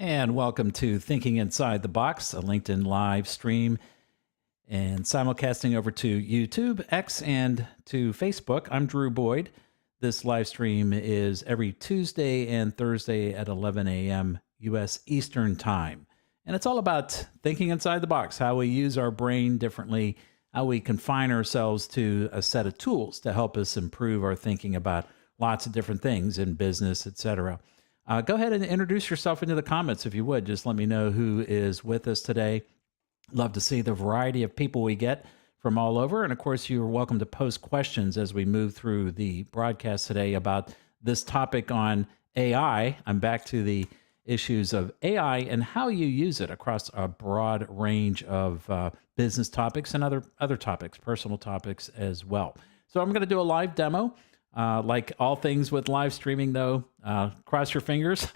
And welcome to Thinking Inside the Box, a LinkedIn live stream and simulcasting over to YouTube, X, and to Facebook. I'm Drew Boyd. This live stream is every Tuesday and Thursday at 11 a.m. U.S. Eastern Time. And it's all about thinking inside the box, how we use our brain differently, how we confine ourselves to a set of tools to help us improve our thinking about lots of different things in business, etc. Go ahead and introduce yourself into the comments if you would. Just let me know who is with us today. Love to see the variety of people we get from all over. And of course, you're welcome to post questions as we move through the broadcast today about this topic on AI. I'm back to the issues of AI and how you use it across a broad range of business topics and other topics, personal topics as well. So I'm going to do a live demo. Like all things with live streaming, though, cross your fingers.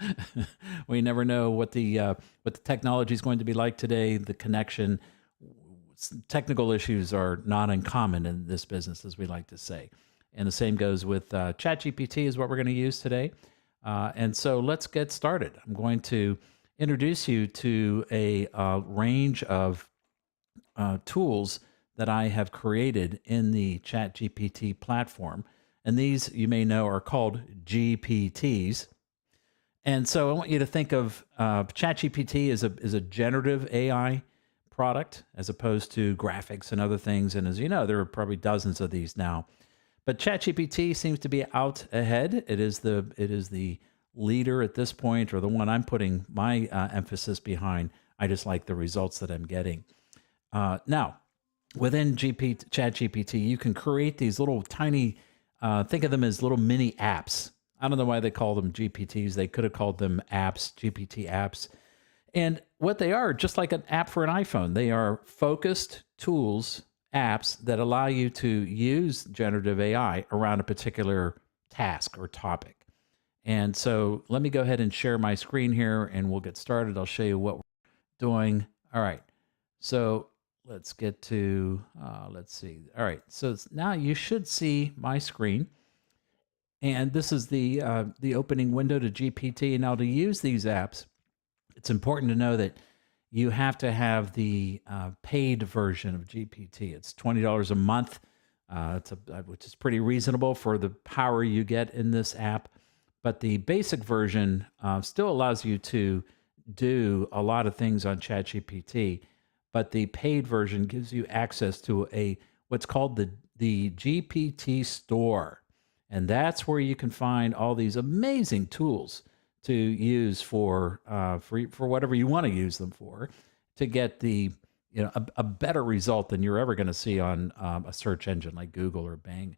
We never know what the technology is going to be like today. The connection, technical issues are not uncommon in this business, as we like to say. And the same goes with ChatGPT is what we're going to use today. And so let's get started. I'm going to introduce you to a range of tools that I have created in the ChatGPT platform. And these, you may know, are called GPTs. And so I want you to think of ChatGPT as a generative AI product as opposed to graphics and other things. And as you know, there are probably dozens of these now. But ChatGPT seems to be out ahead. It is the leader at this point, or the one I'm putting my emphasis behind. I just like the results that I'm getting. Now, within ChatGPT, you can create these little tiny think of them as little mini apps. I don't know why they call them GPTs. They could have called them apps, GPT apps. And what they are, just like an app for an iPhone, they are focused tools, apps that allow you to use generative AI around a particular task or topic. And so let me go ahead and share my screen here and we'll get started. I'll show you what we're doing. All right. So let's get to, let's see. All right, so now you should see my screen. And this is the opening window to GPT. Now to use these apps, it's important to know that you have to have the paid version of GPT. It's $20 a month, which is pretty reasonable for the power you get in this app. But the basic version still allows you to do a lot of things on ChatGPT. But the paid version gives you access to what's called the GPT store. And that's where you can find all these amazing tools to use for whatever you want to use them for, to get a better result than you're ever going to see on a search engine like Google or Bing.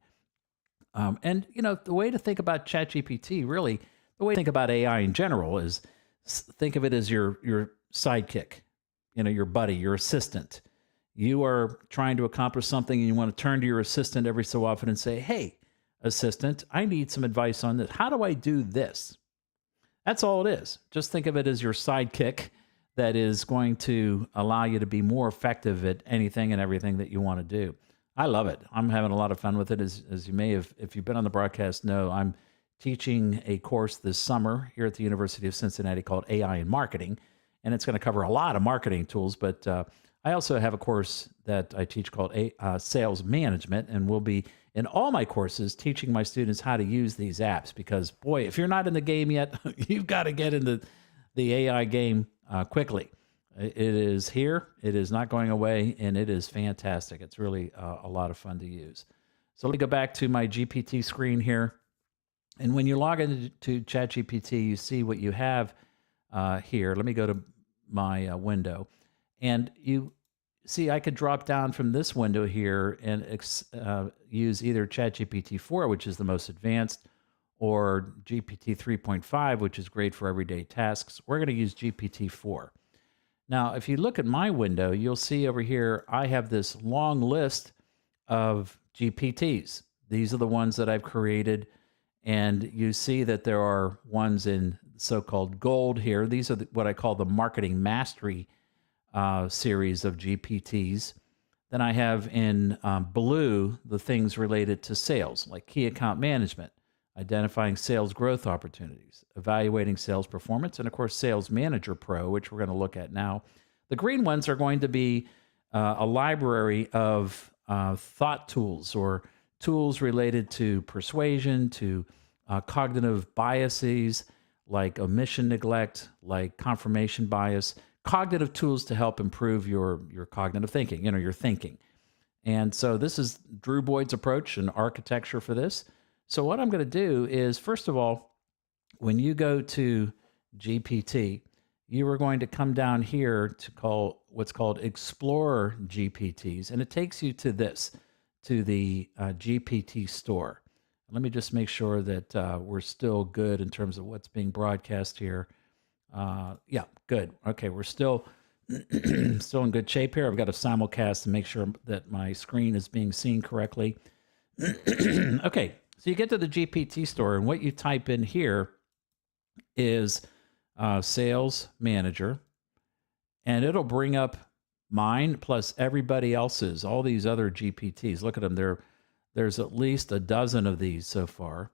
And the way to think about ChatGPT, really, the way to think about AI in general is think of it as your sidekick. Your buddy, your assistant. You are trying to accomplish something and you want to turn to your assistant every so often and say, hey, assistant, I need some advice on this. How do I do this? That's all it is. Just think of it as your sidekick that is going to allow you to be more effective at anything and everything that you want to do. I love it. I'm having a lot of fun with it. As you may have, if you've been on the broadcast, know I'm teaching a course this summer here at the University of Cincinnati called AI in Marketing. And it's going to cover a lot of marketing tools, but I also have a course that I teach called Sales Management, and we'll be in all my courses teaching my students how to use these apps because, boy, if you're not in the game yet, you've got to get into the AI game quickly. It is here. It is not going away, and it is fantastic. It's really a lot of fun to use. So let me go back to my GPT screen here. And when you log into ChatGPT, you see what you have here. Let me go to my window, and you see I could drop down from this window here and use either ChatGPT 4, which is the most advanced, or GPT 3.5, which is great for everyday tasks. We're going to use GPT 4. Now, if you look at my window, you'll see over here I have this long list of GPTs. These are the ones that I've created, and you see that there are ones in so-called gold here. These are what I call the marketing mastery series of GPTs. Then I have in blue the things related to sales, like key account management, identifying sales growth opportunities, evaluating sales performance, and of course, Sales Manager Pro, which we're going to look at now. The green ones are going to be a library of thought tools or tools related to persuasion, to cognitive biases like omission neglect, like confirmation bias, cognitive tools to help improve your cognitive thinking, your thinking. And so this is Drew Boyd's approach and architecture for this. So what I'm going to do is, first of all, when you go to GPT, you are going to come down here to call what's called Explorer GPTs, and it takes you to this, to the GPT store. Let me just make sure that we're still good in terms of what's being broadcast here. Yeah, good. Okay, we're still still in good shape here. I've got a simulcast to make sure that my screen is being seen correctly. Okay, so you get to the GPT store, and what you type in here is Sales Manager, and it'll bring up mine plus everybody else's, all these other GPTs. Look at them. There's at least a dozen of these so far,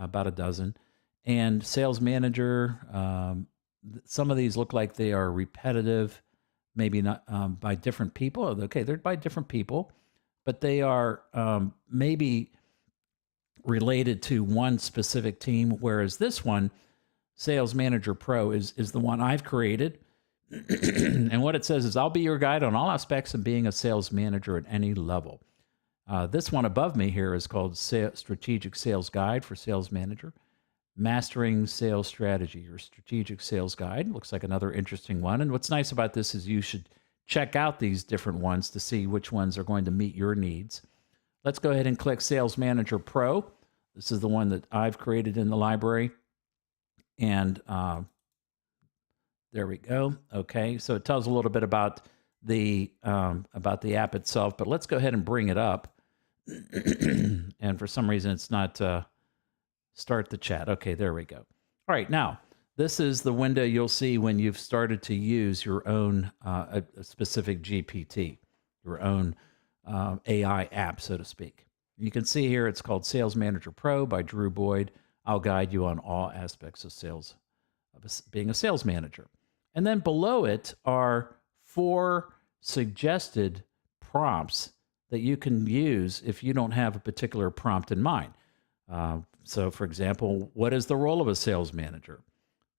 about a dozen. And Sales Manager, some of these look like they are repetitive, maybe not by different people. Okay, they're by different people, but they are maybe related to one specific team, whereas this one, Sales Manager Pro, is the one I've created. And what it says is, I'll be your guide on all aspects of being a sales manager at any level. This one above me here is called Strategic Sales Guide for Sales Manager. Mastering Sales Strategy, your Strategic Sales Guide. Looks like another interesting one. And what's nice about this is you should check out these different ones to see which ones are going to meet your needs. Let's go ahead and click Sales Manager Pro. This is the one that I've created in the library. And there we go. Okay, so it tells a little bit about the app itself, but let's go ahead and bring it up. And for some reason, it's not start the chat. Okay, there we go. All right, now this is the window you'll see when you've started to use your own a specific GPT, your own AI app, so to speak. You can see here it's called Sales Manager Pro by Drew Boyd. I'll guide you on all aspects of sales, of being a sales manager. And then below it are 4 suggested prompts that you can use if you don't have a particular prompt in mind. So, for example, what is the role of a sales manager?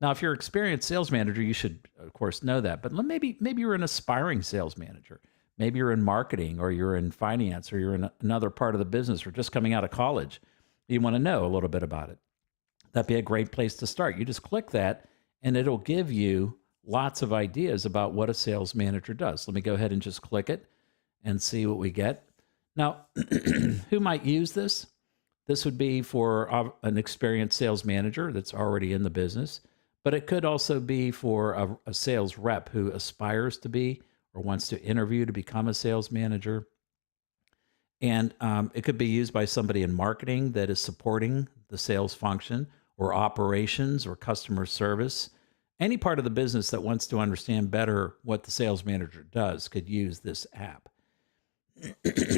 Now, if you're an experienced sales manager, you should, of course, know that. But maybe you're an aspiring sales manager. Maybe you're in marketing, or you're in finance, or you're in another part of the business, or just coming out of college. You want to know a little bit about it. That'd be a great place to start. You just click that, and it'll give you lots of ideas about what a sales manager does. Let me go ahead and just click it and see what we get. Now, who might use this? This would be for an experienced sales manager that's already in the business, but it could also be for a sales rep who aspires to be or wants to interview to become a sales manager. And it could be used by somebody in marketing that is supporting the sales function, or operations, or customer service. Any part of the business that wants to understand better what the sales manager does could use this app.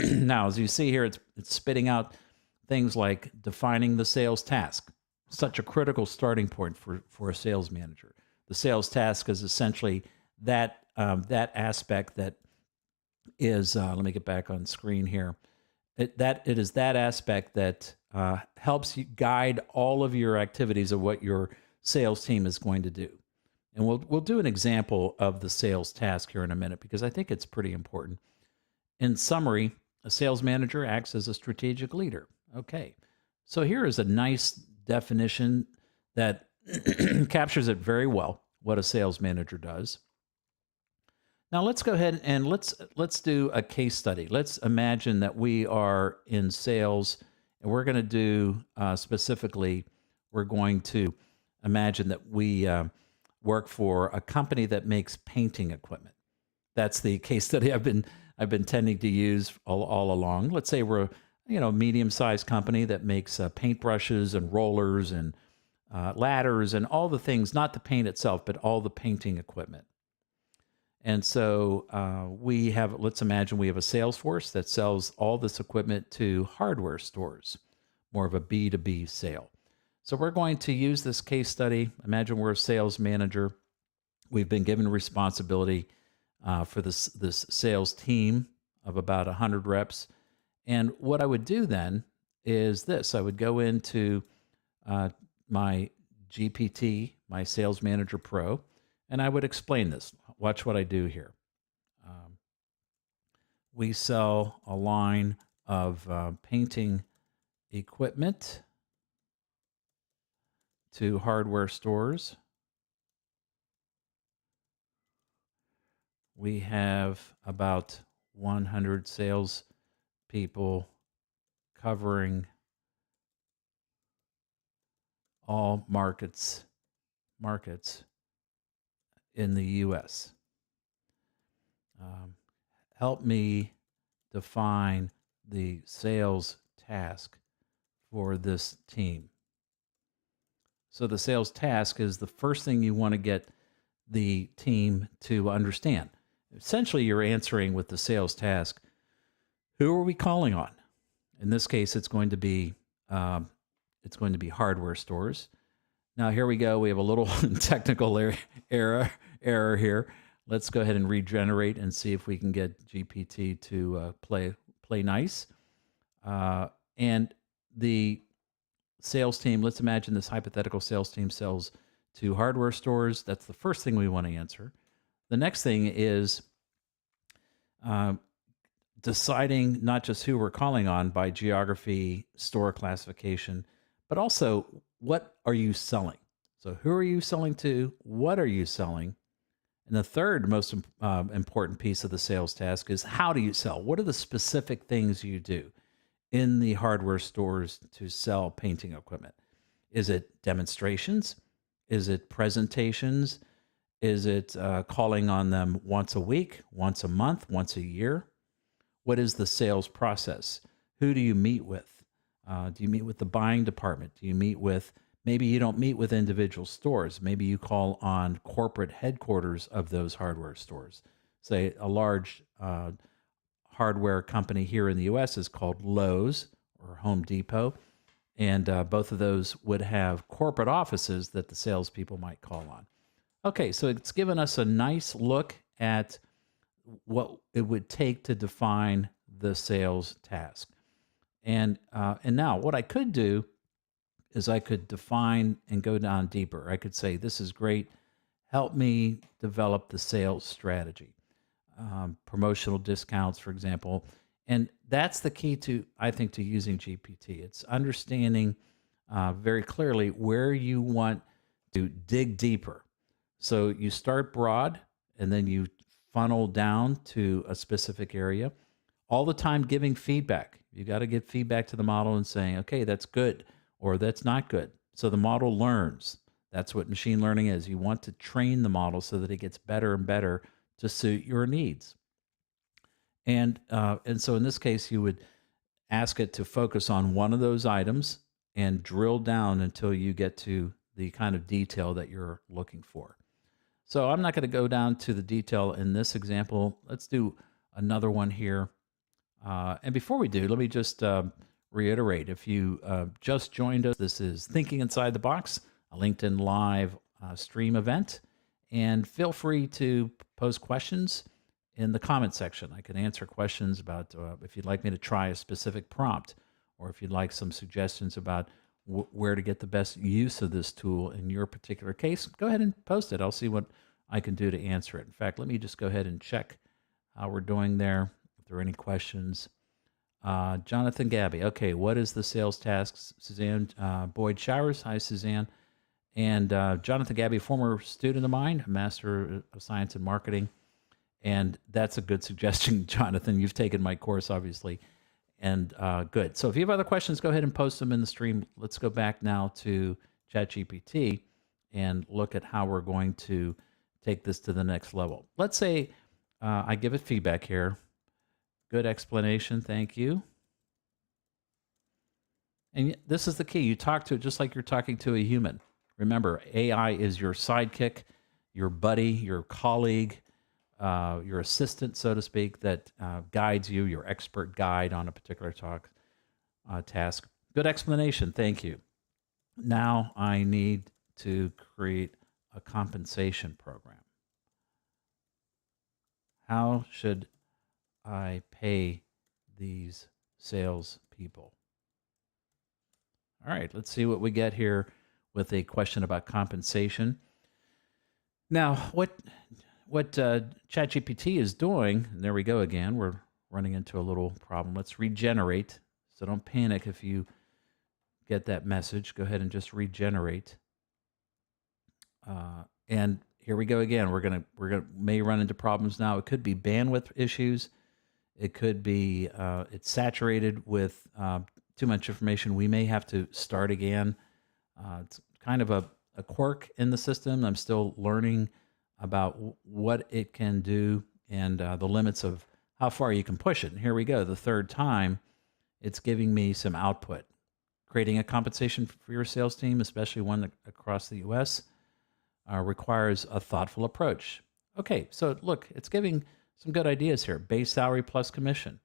Now, as you see here, it's spitting out things like defining the sales task, such a critical starting point for a sales manager. The sales task is essentially that aspect that is, let me get back on screen here. It is that aspect that helps you guide all of your activities of what your sales team is going to do. And we'll do an example of the sales task here in a minute, because I think it's pretty important. In summary, a sales manager acts as a strategic leader. Okay, so here is a nice definition that captures it very well, what a sales manager does. Now let's go ahead and let's do a case study. Let's imagine that we are in sales, and we're going to do specifically, we're going to imagine that we work for a company that makes painting equipment. That's the case study I've been tending to use all along. Let's say we're a medium-sized company that makes paintbrushes and rollers and ladders and all the things, not the paint itself, but all the painting equipment. And so let's imagine we have a sales force that sells all this equipment to hardware stores, more of a B2B sale. So we're going to use this case study. Imagine we're a sales manager. We've been given responsibility for this sales team of about 100 reps. And what I would do then is this: I would go into my GPT, my Sales Manager Pro, and I would explain this. Watch what I do here. We sell a line of painting equipment to hardware stores. We have about 100 sales people covering all markets in the U.S. Help me define the sales task for this team. So the sales task is the first thing you want to get the team to understand. Essentially, you're answering with the sales task, who are we calling on? In this case, it's going to be hardware stores. Now here we go. We have a little technical error here. Let's go ahead and regenerate and see if we can get GPT to play nice. And the sales team, let's imagine this hypothetical sales team sells to hardware stores. That's the first thing we want to answer. The next thing is deciding not just who we're calling on by geography, store classification, but also what are you selling? So who are you selling to? What are you selling? And the third most important piece of the sales task is how do you sell? What are the specific things you do in the hardware stores to sell painting equipment? Is it demonstrations? Is it presentations? Is it calling on them once a week, once a month, once a year? What is the sales process? Who do you meet with? Do you meet with the buying department? Do you meet with, maybe you don't meet with individual stores. Maybe you call on corporate headquarters of those hardware stores. Say a large hardware company here in the U.S. is called Lowe's or Home Depot. And both of those would have corporate offices that the salespeople might call on. Okay, so it's given us a nice look at what it would take to define the sales task. And now what I could do is I could define and go down deeper. I could say, this is great. Help me develop the sales strategy. Promotional discounts, for example. And that's the key to, I think, to using GPT. It's understanding very clearly where you want to dig deeper. So you start broad and then you funnel down to a specific area. All the time giving feedback. You got to give feedback to the model and saying, okay, that's good or that's not good. So the model learns. That's what machine learning is. You want to train the model so that it gets better and better to suit your needs. And so in this case, you would ask it to focus on one of those items and drill down until you get to the kind of detail that you're looking for. So I'm not going to go down to the detail in this example. Let's do another one here. And before we do, let me just reiterate, if you just joined us, this is Thinking Inside the Box, a LinkedIn Live stream event. And feel free to post questions in the comment section. I can answer questions about if you'd like me to try a specific prompt, or if you'd like some suggestions about where to get the best use of this tool in your particular case, go ahead and post it. I'll see what I can do to answer it. In fact, let me just go ahead and check how we're doing there. If there are any questions. Jonathan Gabby. Okay, what is the sales task? Suzanne Boyd Showers. Hi, Suzanne. And Jonathan Gabby, former student of mine, a Master of Science in Marketing. And that's a good suggestion, Jonathan. You've taken my course, obviously. And good. So if you have other questions, go ahead and post them in the stream. Let's go back now to ChatGPT and look at how we're going to take this to the next level. Let's say I give it feedback here. Good explanation. Thank you. And this is the key. You talk to it just like you're talking to a human. Remember, AI is your sidekick, your buddy, your colleague, your assistant, so to speak, that guides you, your expert guide on a particular task. Good explanation. Thank you. Now I need to create a compensation program. How should I pay these salespeople? All right, let's see what we get here with a question about compensation. Now, what ChatGPT is doing, and there we go again. We're running into a little problem. Let's regenerate. So don't panic if you get that message. Go ahead and just regenerate. And here we go again. We're gonna may run into problems now. It could be bandwidth issues. It could be it's saturated with too much information. We may have to start again. It's kind of a quirk in the system. I'm still learning about what it can do and the limits of how far you can push it. And here we go. The third time, it's giving me some output. Creating a compensation for your sales team, especially one across the U.S., requires a thoughtful approach. Okay, so look, it's giving some good ideas here. Base salary plus commission,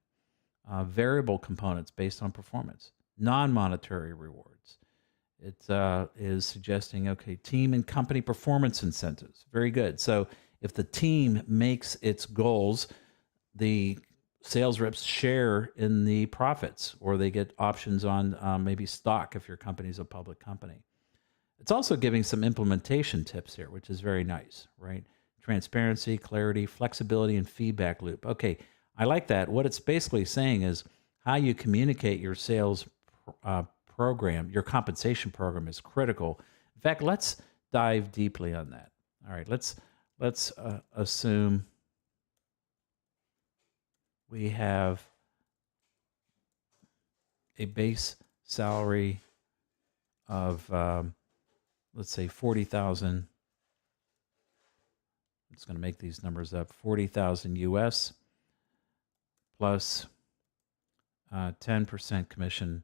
variable components based on performance, non-monetary rewards. It is suggesting, okay, team and company performance incentives. Very good. So if the team makes its goals, the sales reps share in the profits, or they get options on maybe stock if your company's a public company. It's also giving some implementation tips here, which is very nice, right? Transparency, clarity, flexibility, and feedback loop. Okay, I like that. What it's basically saying is how you communicate your sales uh, program, your compensation program is critical. In fact, let's dive deeply on that. All right, let's assume we have a base salary of let's say 40,000. I'm just going to make these numbers up. 40,000 US plus 10% commission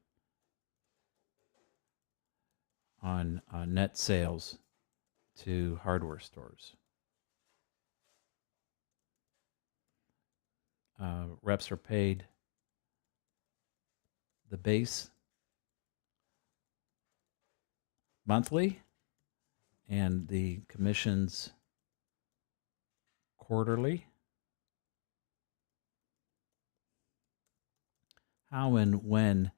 on net sales to hardware stores. Reps are paid the base monthly and the commissions quarterly. How and when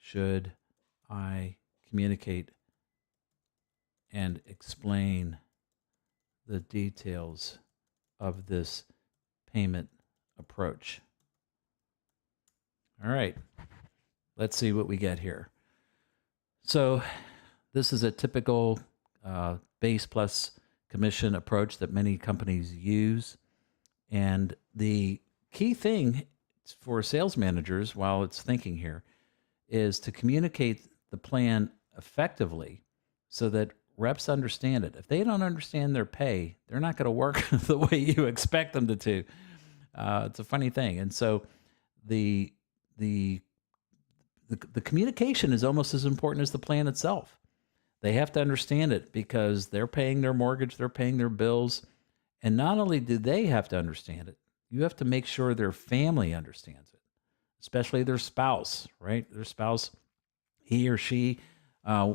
should I communicate and explain the details of this payment approach? All right, let's see what we get here. So this is a typical base plus commission approach that many companies use. And the key thing for sales managers, while it's thinking here, is to communicate the plan effectively so that reps understand it. If they don't understand their pay, they're not going to work the way you expect them to. It's a funny thing. And so the, the the communication is almost as important as the plan itself. They have to understand it because they're paying their mortgage, they're paying their bills. And not only do they have to understand it, you have to make sure their family understands it, especially their spouse, right? Their spouse, he or she, uh,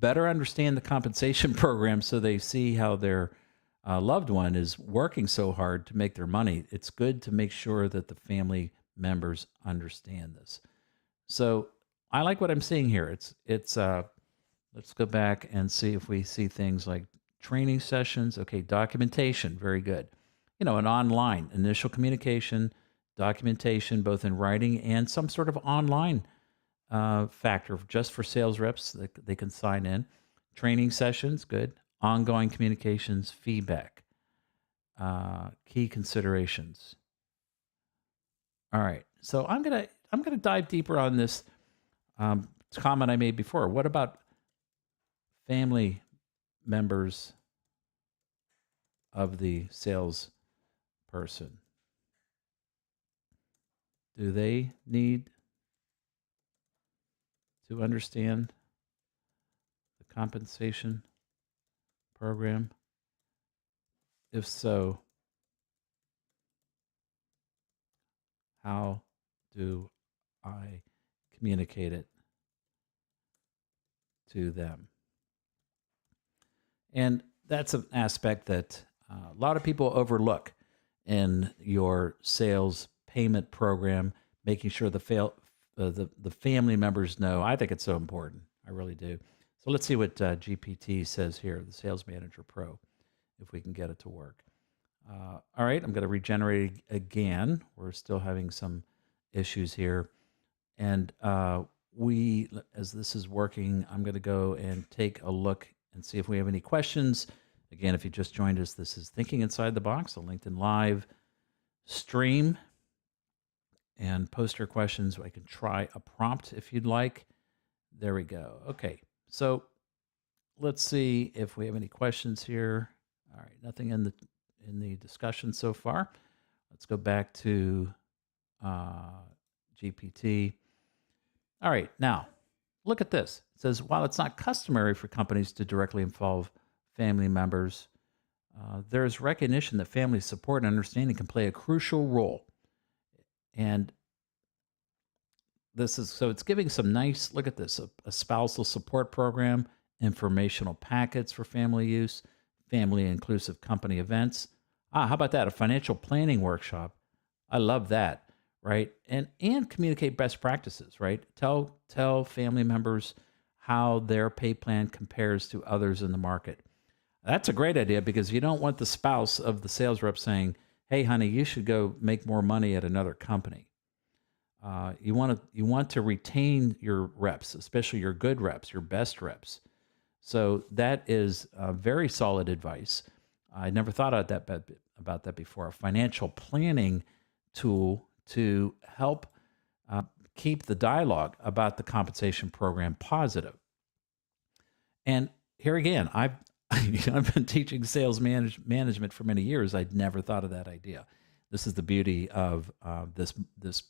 better understand the compensation program so they see how their loved one is working so hard to make their money. It's good to make sure that the family members understand this. So I like what I'm seeing here. It's let's go back and see if we see things like training sessions. Okay, documentation, very good. You know, an online initial communication, documentation, both in writing and some sort of online factor just for sales reps that they can sign in. Training sessions, good. Ongoing communications, feedback, key considerations. All right, so I'm gonna dive deeper on this comment I made before. What about family members of the salesperson? Do they need to understand the compensation program? If so, how do I communicate it to them? And that's an aspect that a lot of people overlook in your sales payment program, making sure the family members know. I think it's so important. I really do. So let's see what GPT says here, the Sales Manager Pro, if we can get it to work. All right, I'm going to regenerate again. We're still having some issues here. And as this is working, I'm going to go and take a look and see if we have any questions. Again, if you just joined us, this is Thinking Inside the Box, a LinkedIn Live stream. And post your questions. I can try a prompt if you'd like. There we go. Okay, so let's see if we have any questions here. All right, nothing in the discussion so far. Let's go back to GPT. All right, now look at this. It says, while it's not customary for companies to directly involve family members, there is recognition that family support and understanding can play a crucial role. And it's giving some nice, look at this, a spousal support program, informational packets for family use, family inclusive company events. How about that? A financial planning workshop. I love that, right? And communicate best practices, right? Tell family members how their pay plan compares to others in the market. That's a great idea because you don't want the spouse of the sales rep saying, "Hey, honey, you should go make more money at another company." You want to retain your reps, especially your good reps, your best reps. So that is very solid advice. I never thought about that before. A financial planning tool to help keep the dialogue about the compensation program positive. And here again, I've been teaching sales management for many years. I'd never thought of that idea. This is the beauty of this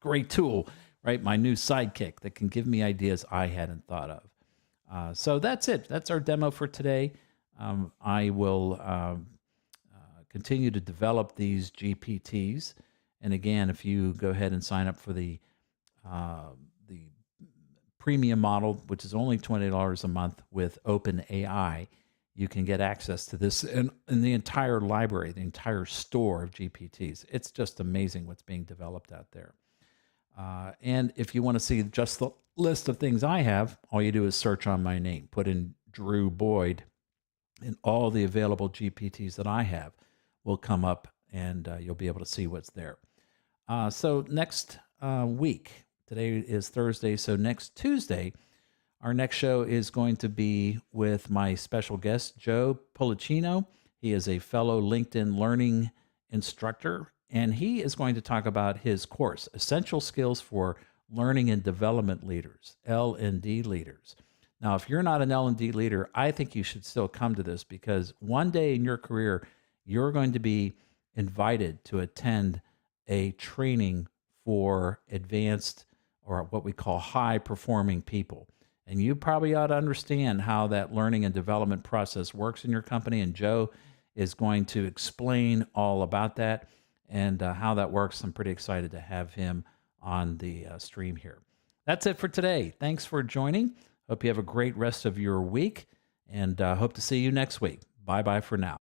great tool, right? My new sidekick that can give me ideas I hadn't thought of. So that's it. That's our demo for today. I will continue to develop these GPTs. And again, if you go ahead and sign up for the premium model, which is only $20 a month with OpenAI, you can get access to this in the entire library, the entire store of GPTs. It's just amazing what's being developed out there. And if you want to see just the list of things I have, all you do is search on my name, put in Drew Boyd, and all the available GPTs that I have will come up, and you'll be able to see what's there. So next week, today is Thursday, so next Tuesday, our next show is going to be with my special guest, Joe Policino. He is a fellow LinkedIn Learning instructor, and he is going to talk about his course, Essential Skills for Learning and Development Leaders, L&D leaders. Now, if you're not an L&D leader, I think you should still come to this because one day in your career, you're going to be invited to attend a training for advanced or what we call high-performing people. And you probably ought to understand how that learning and development process works in your company. And Joe is going to explain all about that and how that works. I'm pretty excited to have him on the stream here. That's it for today. Thanks for joining. Hope you have a great rest of your week and hope to see you next week. Bye-bye for now.